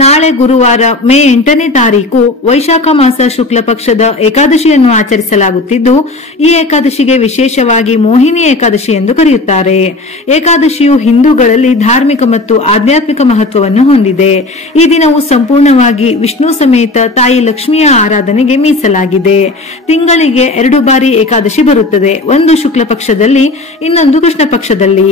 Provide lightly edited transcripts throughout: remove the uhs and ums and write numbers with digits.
ನಾಳೆ ಗುರುವಾರ ಮೇ 8ನೇ ತಾರೀಕು ವೈಶಾಖ ಮಾಸ ಶುಕ್ಲ ಪಕ್ಷದ ಏಕಾದಶಿಯನ್ನು ಆಚರಿಸಲಾಗುತ್ತಿದ್ದು, ಈ ಏಕಾದಶಿಗೆ ವಿಶೇಷವಾಗಿ ಮೋಹಿನಿ ಏಕಾದಶಿ ಎಂದು ಕರೆಯುತ್ತಾರೆ. ಏಕಾದಶಿಯು ಹಿಂದೂಗಳಲ್ಲಿ ಧಾರ್ಮಿಕ ಮತ್ತು ಆಧ್ಯಾತ್ಮಿಕ ಮಹತ್ವವನ್ನು ಹೊಂದಿದೆ. ಈ ದಿನವು ಸಂಪೂರ್ಣವಾಗಿ ವಿಷ್ಣು ಸಮೇತ ತಾಯಿ ಲಕ್ಷ್ಮಿಯ ಆರಾಧನೆಗೆ ಮೀಸಲಾಗಿದೆ. ತಿಂಗಳಿಗೆ 2 ಬಾರಿ ಏಕಾದಶಿ ಬರುತ್ತದೆ, ಒಂದು ಶುಕ್ಲ ಪಕ್ಷದಲ್ಲಿ, ಇನ್ನೊಂದು ಕೃಷ್ಣ ಪಕ್ಷದಲ್ಲಿ.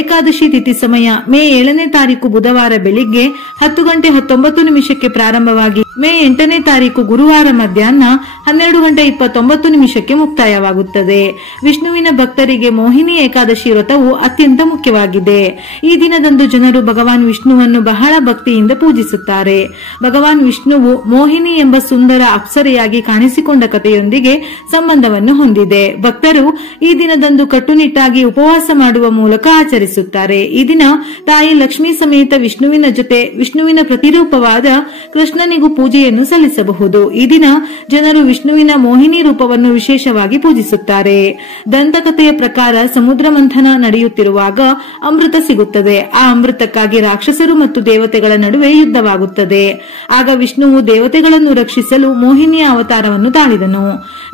ಏಕಾದಶಿ ತಿಥಿ ಸಮಯ ಮೇ 7ನೇ ತಾರೀಕು ಬುಧವಾರ ಬೆಳಿಗ್ಗೆ 10:19 ಪ್ರಾರಂಭವಾಗಿ ಮೇ 8ನೇ ತಾರೀಕು ಗುರುವಾರ ಮಧ್ಯಾಹ್ನ 12:29 ಮುಕ್ತಾಯವಾಗುತ್ತದೆ. ವಿಷ್ಣುವಿನ ಭಕ್ತರಿಗೆ ಮೋಹಿನಿ ಏಕಾದಶಿ ವ್ರತವು ಅತ್ಯಂತ ಮುಖ್ಯವಾಗಿದೆ. ಈ ದಿನದಂದು ಜನರು ಭಗವಾನ್ ವಿಷ್ಣುವನ್ನು ಬಹಳ ಭಕ್ತಿಯಿಂದ ಪೂಜಿಸುತ್ತಾರೆ. ಭಗವಾನ್ ವಿಷ್ಣುವು ಮೋಹಿನಿ ಎಂಬ ಸುಂದರ ಅಪ್ಸರೆಯಾಗಿ ಕಾಣಿಸಿಕೊಂಡ ಕಥೆಯೊಂದಿಗೆ ಸಂಬಂಧವನ್ನು ಹೊಂದಿದೆ. ಭಕ್ತರು ಈ ದಿನದಂದು ಕಟ್ಟುನಿಟ್ಟಾಗಿ ಉಪವಾಸ ಮಾಡುವ ಮೂಲಕ ಆಚರಿಸುತ್ತಾರೆ. ಈ ದಿನ ತಾಯಿ ಲಕ್ಷ್ಮೀ ಸಮೇತ ವಿಷ್ಣುವಿನ ಜೊತೆ ವಿಷ್ಣುವಿನ ಪ್ರತಿರೂಪವಾದ ಕೃಷ್ಣನಿಗೂ ಪೂಜೆಯನ್ನು ಸಲ್ಲಿಸಬಹುದು. ಈ ದಿನ ಜನರು ವಿಷ್ಣುವಿನ ಮೋಹಿನಿ ರೂಪವನ್ನು ವಿಶೇಷವಾಗಿ ಪೂಜಿಸುತ್ತಾರೆ. ದಂತಕಥೆಯ ಪ್ರಕಾರ ಸಮುದ್ರ ಮಂಥನ ನಡೆಯುತ್ತಿರುವಾಗ ಅಮೃತ ಸಿಗುತ್ತದೆ. ಆ ಅಮೃತಕ್ಕಾಗಿ ರಾಕ್ಷಸರು ಮತ್ತು ದೇವತೆಗಳ ನಡುವೆ ಯುದ್ಧವಾಗುತ್ತದೆ. ಆಗ ವಿಷ್ಣುವು ದೇವತೆಗಳನ್ನು ರಕ್ಷಿಸಲು ಮೋಹಿನಿಯ ಅವತಾರವನ್ನು ತಾಳಿದನು.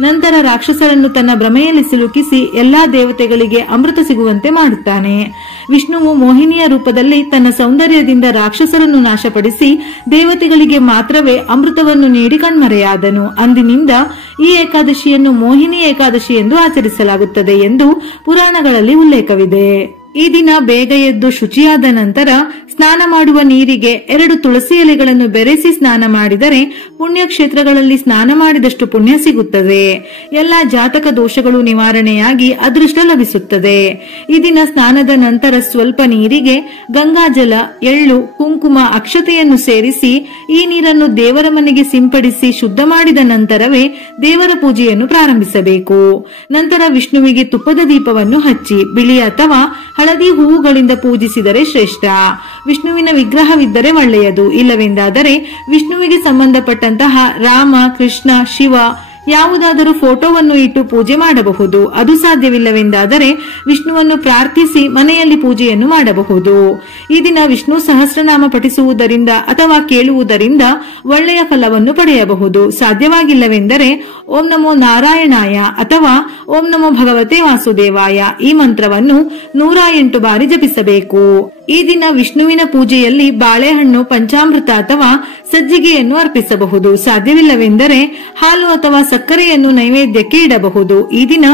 ನಂತರ ರಾಕ್ಷಸರನ್ನು ತನ್ನ ಭ್ರಮೆಯಲ್ಲಿ ಸಿಲುಕಿಸಿ ಎಲ್ಲಾ ದೇವತೆಗಳಿಗೆ ಅಮೃತ ಸಿಗುವಂತೆ ಮಾಡುತ್ತಾನೆ. ವಿಷ್ಣುವು ಮೋಹಿನಿಯ ರೂಪದಲ್ಲಿ ತನ್ನ ಸೌಂದರ್ಯದಿಂದ ರಾಕ್ಷಸರನ್ನು ನಾಶಪಡಿಸಿ ದೇವತೆಗಳಿಗೆ ಮಾತ್ರವೇ ಅಮೃತವನ್ನು ನೀಡಿ ಕಣ್ಮರೆಯಾದನು. ಅಂದಿನಿಂದ ಈ ಏಕಾದಶಿಯನ್ನು ಮೋಹಿನಿ ಏಕಾದಶಿ ಎಂದು ಆಚರಿಸಲಾಗುತ್ತದೆ ಎಂದು ಪುರಾಣಗಳಲ್ಲಿ ಉಲ್ಲೇಖವಿದೆ. ಈ ದಿನ ಬೇಗ ಎದ್ದು ಶುಚಿಯಾದ ನಂತರ ಸ್ನಾನ ಮಾಡುವ ನೀರಿಗೆ 2 ತುಳಸಿ ಎಲೆಗಳನ್ನು ಬೆರೆಸಿ ಸ್ನಾನ ಮಾಡಿದರೆ ಪುಣ್ಯಕ್ಷೇತ್ರಗಳಲ್ಲಿ ಸ್ನಾನ ಮಾಡಿದಷ್ಟು ಪುಣ್ಯ ಸಿಗುತ್ತದೆ. ಎಲ್ಲಾ ಜಾತಕ ದೋಷಗಳು ನಿವಾರಣೆಯಾಗಿ ಅದೃಷ್ಟ ಲಭಿಸುತ್ತದೆ. ಈ ದಿನ ಸ್ನಾನದ ನಂತರ ಸ್ವಲ್ಪ ನೀರಿಗೆ ಗಂಗಾಜಲ, ಎಳ್ಳು, ಕುಂಕುಮ, ಅಕ್ಷತೆಯನ್ನು ಸೇರಿಸಿ ಈ ನೀರನ್ನು ದೇವರ ಮನೆಗೆ ಸಿಂಪಡಿಸಿ ಶುದ್ಧ ಮಾಡಿದ ನಂತರವೇ ದೇವರ ಪೂಜೆಯನ್ನು ಪ್ರಾರಂಭಿಸಬೇಕು. ನಂತರ ವಿಷ್ಣುವಿಗೆ ತುಪ್ಪದ ದೀಪವನ್ನು ಹಚ್ಚಿ ಬಿಳಿ ಅಥವಾ ಹಳದಿ ಹೂವುಗಳಿಂದ ಪೂಜಿಸಿದರೆ ಶ್ರೇಷ್ಠ. ವಿಷ್ಣುವಿನ ವಿಗ್ರಹವಿದ್ದರೆ ಒಳ್ಳೆಯದು. ಇಲ್ಲವೆಂದಾದರೆ ವಿಷ್ಣುವಿಗೆ ಸಂಬಂಧಪಟ್ಟಂತಹ ರಾಮ, ಕೃಷ್ಣ, ಶಿವ ಯಾವುದಾದರೂ ಫೋಟೋವನ್ನು ಇಟ್ಟು ಪೂಜೆ ಮಾಡಬಹುದು. ಅದು ಸಾಧ್ಯವಿಲ್ಲವೆಂದಾದರೆ ವಿಷ್ಣುವನ್ನು ಪ್ರಾರ್ಥಿಸಿ ಮನೆಯಲ್ಲಿ ಪೂಜೆಯನ್ನು ಮಾಡಬಹುದು. ಈ ದಿನ ವಿಷ್ಣು ಸಹಸ್ರನಾಮ ಪಠಿಸುವುದರಿಂದ ಅಥವಾ ಕೇಳುವುದರಿಂದ ಒಳ್ಳೆಯ ಫಲವನ್ನು ಪಡೆಯಬಹುದು. ಸಾಧ್ಯವಾಗಿಲ್ಲವೆಂದರೆ ಓಂ ನಮೋ ನಾರಾಯಣಾಯ ಅಥವಾ ಓಂ ನಮೋ ಭಗವತೆ ವಾಸುದೇವಾಯ ಈ ಮಂತ್ರವನ್ನು 108 ಬಾರಿ ಜಪಿಸಬೇಕು. ಈ ದಿನ ವಿಷ್ಣುವಿನ ಪೂಜೆಯಲ್ಲಿ ಬಾಳೆಹಣ್ಣು, ಪಂಚಾಮೃತ ಅಥವಾ ಸಜ್ಜಿಗೆಯನ್ನು ಅರ್ಪಿಸಬಹುದು. ಸಾಧ್ಯವಿಲ್ಲವೆಂದರೆ ಹಾಲು ಅಥವಾ ಸಕ್ಕರೆಯನ್ನು ನೈವೇದ್ಯಕ್ಕೆ ಇಡಬಹುದು. ಈ ದಿನ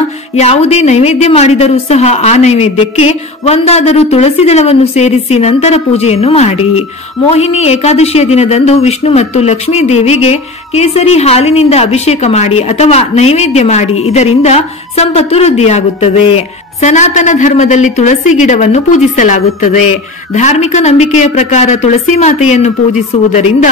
ಯಾವುದೇ ನೈವೇದ್ಯ ಮಾಡಿದರೂ ಸಹ ಆ ನೈವೇದ್ಯಕ್ಕೆ ಒಂದಾದರೂ ತುಳಸಿ ದಳವನ್ನು ಸೇರಿಸಿ ನಂತರ ಪೂಜೆಯನ್ನು ಮಾಡಿ. ಮೋಹಿನಿ ಏಕಾದಶಿಯ ದಿನದಂದು ವಿಷ್ಣು ಮತ್ತು ಲಕ್ಷ್ಮೀ ದೇವಿಗೆ ಕೇಸರಿ ಹಾಲಿನಿಂದ ಅಭಿಷೇಕ ಮಾಡಿ ಅಥವಾ ನೈವೇದ್ಯ ಮಾಡಿ. ಇದರಿಂದ ಸಂಪತ್ತು ವೃದ್ಧಿಯಾಗುತ್ತದೆ. ಸನಾತನ ಧರ್ಮದಲ್ಲಿ ತುಳಸಿ ಗಿಡವನ್ನು ಪೂಜಿಸಲಾಗುತ್ತದೆ. ಧಾರ್ಮಿಕ ನಂಬಿಕೆಯ ಪ್ರಕಾರ ತುಳಸಿ ಮಾತೆಯನ್ನು ಪೂಜಿಸುವುದರಿಂದ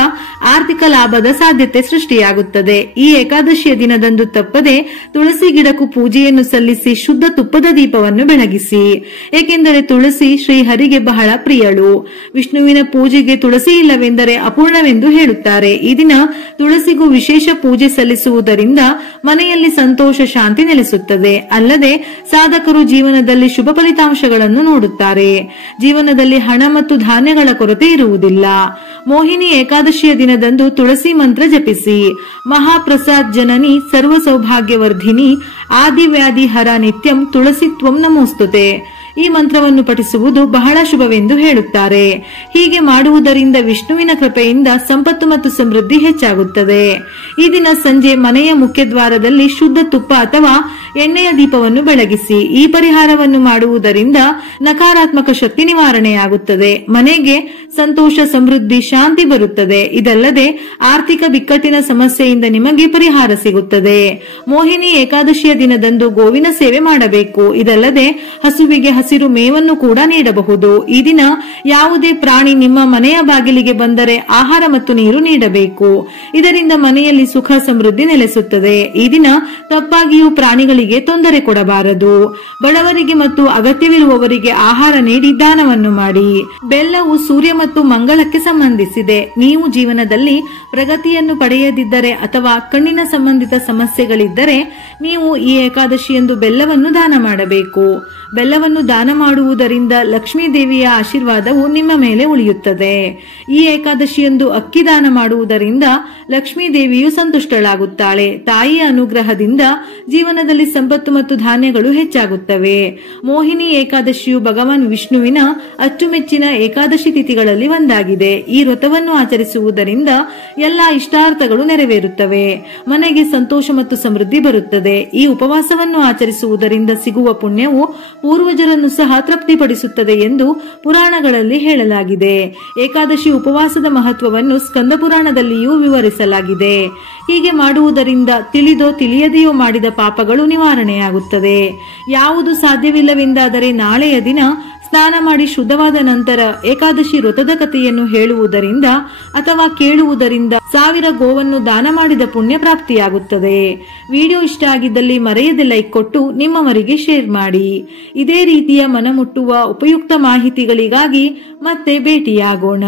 ಆರ್ಥಿಕ ಲಾಭದ ಸಾಧ್ಯತೆ ಸೃಷ್ಟಿಯಾಗುತ್ತದೆ. ಈ ಏಕಾದಶಿಯ ದಿನದಂದು ತಪ್ಪದೆ ತುಳಸಿ ಗಿಡಕ್ಕೂ ಪೂಜೆಯನ್ನು ಸಲ್ಲಿಸಿ ಶುದ್ಧ ತುಪ್ಪದ ದೀಪವನ್ನು ಬೆಳಗಿಸಿ. ಏಕೆಂದರೆ ತುಳಸಿ ಶ್ರೀಹರಿಗೆ ಬಹಳ ಪ್ರಿಯಳು. ವಿಷ್ಣುವಿನ ಪೂಜೆಗೆ ತುಳಸಿ ಇಲ್ಲವೆಂದರೆ ಅಪೂರ್ಣವೆಂದು ಹೇಳುತ್ತಾರೆ. ಈ ದಿನ ತುಳಸಿಗೂ ವಿಶೇಷ ಪೂಜೆ ಸಲ್ಲಿಸುವುದರಿಂದ ಮನೆಯಲ್ಲಿ ಸಂತೋಷ, ಶಾಂತಿ ನೆಲೆಸುತ್ತದೆ. ಅಲ್ಲದೆ ಸಾಧಕರು ಜೀವನದಲ್ಲಿ ಶುಭ ಫಲಿತಾಂಶಗಳನ್ನು ನೋಡುತ್ತಾರೆ. ಜೀವನದಲ್ಲಿ ಹಣ ಮತ್ತು ಧಾನ್ಯಗಳ ಕೊರತೆ ಇರುವುದಿಲ್ಲ. ಮೋಹಿನಿ ಏಕಾದಶಿಯ ದಿನದಂದು ತುಳಸಿ ಮಂತ್ರ ಜಪಿಸಿ. ಮಹಾಪ್ರಸಾದ್ ಜನನಿ ಸರ್ವ ಸೌಭಾಗ್ಯವರ್ಧಿನಿ ಆದಿವ್ಯಾಧಿ ಹರ ನಿತ್ಯಂ ತುಳಸಿ ತ್ವಂ ನಮೋಸ್ತುತೆ ಈ ಮಂತ್ರವನ್ನು ಪಠಿಸುವುದು ಬಹಳ ಶುಭವೆಂದು ಹೇಳುತ್ತಾರೆ. ಹೀಗೆ ಮಾಡುವುದರಿಂದ ವಿಷ್ಣುವಿನ ಕೃಪೆಯಿಂದ ಸಂಪತ್ತು ಮತ್ತು ಸಮೃದ್ಧಿ ಹೆಚ್ಚಾಗುತ್ತದೆ. ಈ ದಿನ ಸಂಜೆ ಮನೆಯ ಮುಖ್ಯದ್ವಾರದಲ್ಲಿ ಶುದ್ಧ ತುಪ್ಪ ಅಥವಾ ಎಣ್ಣೆಯ ದೀಪವನ್ನು ಬೆಳಗಿಸಿ. ಈ ಪರಿಹಾರವನ್ನು ಮಾಡುವುದರಿಂದ ನಕಾರಾತ್ಮಕ ಶಕ್ತಿ ನಿವಾರಣೆಯಾಗುತ್ತದೆ. ಮನೆಗೆ ಸಂತೋಷ, ಸಮೃದ್ಧಿ, ಶಾಂತಿ ಬರುತ್ತದೆ. ಇದಲ್ಲದೆ ಆರ್ಥಿಕ ಬಿಕ್ಕಟ್ಟಿನ ಸಮಸ್ಯೆಯಿಂದ ನಿಮಗೆ ಪರಿಹಾರ ಸಿಗುತ್ತದೆ. ಮೋಹಿನಿ ಏಕಾದಶಿಯ ದಿನದಂದು ಗೋವಿನ ಸೇವೆ ಮಾಡಬೇಕು. ಇದಲ್ಲದೆ ಹಸುವಿಗೆ ಹಸಿರು ಮೇವನ್ನು ಕೂಡ ನೀಡಬಹುದು. ಈ ದಿನ ಯಾವುದೇ ಪ್ರಾಣಿ ನಿಮ್ಮ ಮನೆಯ ಬಾಗಿಲಿಗೆ ಬಂದರೆ ಆಹಾರ ಮತ್ತು ನೀರು ನೀಡಬೇಕು. ಇದರಿಂದ ಮನೆಯಲ್ಲಿ ಸುಖ, ಸಮೃದ್ಧಿ ನೆಲೆಸುತ್ತದೆ. ಈ ದಿನ ತಪ್ಪಾಗಿಯೂ ಪ್ರಾಣಿಗಳಿಗೆ ತೊಂದರೆ ಕೊಡಬಾರದು. ಬಡವರಿಗೆ ಮತ್ತು ಅಗತ್ಯವಿರುವವರಿಗೆ ಆಹಾರ ನೀಡಿ ದಾನವನ್ನು ಮಾಡಿ. ಬೆಲ್ಲವು ಸೂರ್ಯ ಮತ್ತು ಮಂಗಳಕ್ಕೆ ಸಂಬಂಧಿಸಿದೆ. ನೀವು ಜೀವನದಲ್ಲಿ ಪ್ರಗತಿಯನ್ನು ಪಡೆಯದಿದ್ದರೆ ಅಥವಾ ಕಣ್ಣಿನ ಸಂಬಂಧಿತ ಸಮಸ್ಯೆಗಳಿದ್ದರೆ ನೀವು ಈ ಏಕಾದಶಿಯಂದು ಬೆಲ್ಲವನ್ನು ದಾನ ಮಾಡಬೇಕು. ಬೆಲ್ಲವನ್ನು ದಾನ ಮಾಡುವುದರಿಂದ ಲಕ್ಷ್ಮೀ ದೇವಿಯ ಆಶೀರ್ವಾದವು ನಿಮ್ಮ ಮೇಲೆ ಉಳಿಯುತ್ತದೆ. ಈ ಏಕಾದಶಿಯಂದು ಅಕ್ಕಿ ದಾನ ಮಾಡುವುದರಿಂದ ಲಕ್ಷ್ಮೀ ದೇವಿಯು ಸಂತುಷ್ಟಳಾಗುತ್ತಾಳೆ. ತಾಯಿಯ ಅನುಗ್ರಹದಿಂದ ಜೀವನದಲ್ಲಿ ಸಂಪತ್ತು ಮತ್ತು ಧಾನ್ಯಗಳು ಹೆಚ್ಚಾಗುತ್ತವೆ. ಮೋಹಿನಿ ಏಕಾದಶಿಯು ಭಗವಾನ್ ವಿಷ್ಣುವಿನ ಅಚ್ಚುಮೆಚ್ಚಿನ ಏಕಾದಶಿ ತಿಥಿಗಳಲ್ಲಿ ಒಂದಾಗಿದೆ. ಈ ವ್ರತವನ್ನು ಆಚರಿಸುವುದರಿಂದ ಎಲ್ಲಾ ಇಷ್ಟಾರ್ಥಗಳು ನೆರವೇರುತ್ತವೆ. ಮನೆಗೆ ಸಂತೋಷ ಮತ್ತು ಸಮೃದ್ಧಿ ಬರುತ್ತದೆ. ಈ ಉಪವಾಸವನ್ನು ಆಚರಿಸುವುದರಿಂದ ಸಿಗುವ ಪುಣ್ಯವು ಪೂರ್ವಜರನ್ನು ಸಹ ತೃಪ್ತಿಪಡಿಸುತ್ತದೆ ಎಂದು ಪುರಾಣಗಳಲ್ಲಿ ಹೇಳಲಾಗಿದೆ. ಏಕಾದಶಿ ಉಪವಾಸದ ಮಹತ್ವವನ್ನು ಸ್ಕಂದ ಪುರಾಣದಲ್ಲಿಯೂ ವಿವರಿಸಲಾಗಿದೆ. ಹೀಗೆ ಮಾಡುವುದರಿಂದ ತಿಳಿದೋ ತಿಳಿಯದೆಯೋ ಮಾಡಿದ ಪಾಪಗಳು ನಿವಾರಣೆಯಾಗುತ್ತದೆ. ಯಾವುದು ಸಾಧ್ಯವಿಲ್ಲವೆಂದಾದರೆ ನಾಳೆಯ ದಿನ ಸ್ನಾನ ಮಾಡಿ ಶುದ್ಧವಾದ ನಂತರ ಏಕಾದಶಿ ವ್ರತದ ಕಥೆಯನ್ನು ಹೇಳುವುದರಿಂದ ಅಥವಾ ಕೇಳುವುದರಿಂದ 1000 ಗೋವನ್ನು ದಾನ ಮಾಡಿದ ಪುಣ್ಯ ಪ್ರಾಪ್ತಿಯಾಗುತ್ತದೆ. ವಿಡಿಯೋ ಇಷ್ಟ ಆಗಿದ್ದಲ್ಲಿ ಮರೆಯದೆ ಲೈಕ್ ಕೊಟ್ಟು ನಿಮ್ಮವರಿಗೆ ಶೇರ್ ಮಾಡಿ. ಇದೇ ರೀತಿಯ ಮನಮುಟ್ಟುವ ಉಪಯುಕ್ತ ಮಾಹಿತಿಗಳಿಗಾಗಿ ಮತ್ತೆ ಭೇಟಿಯಾಗೋಣ.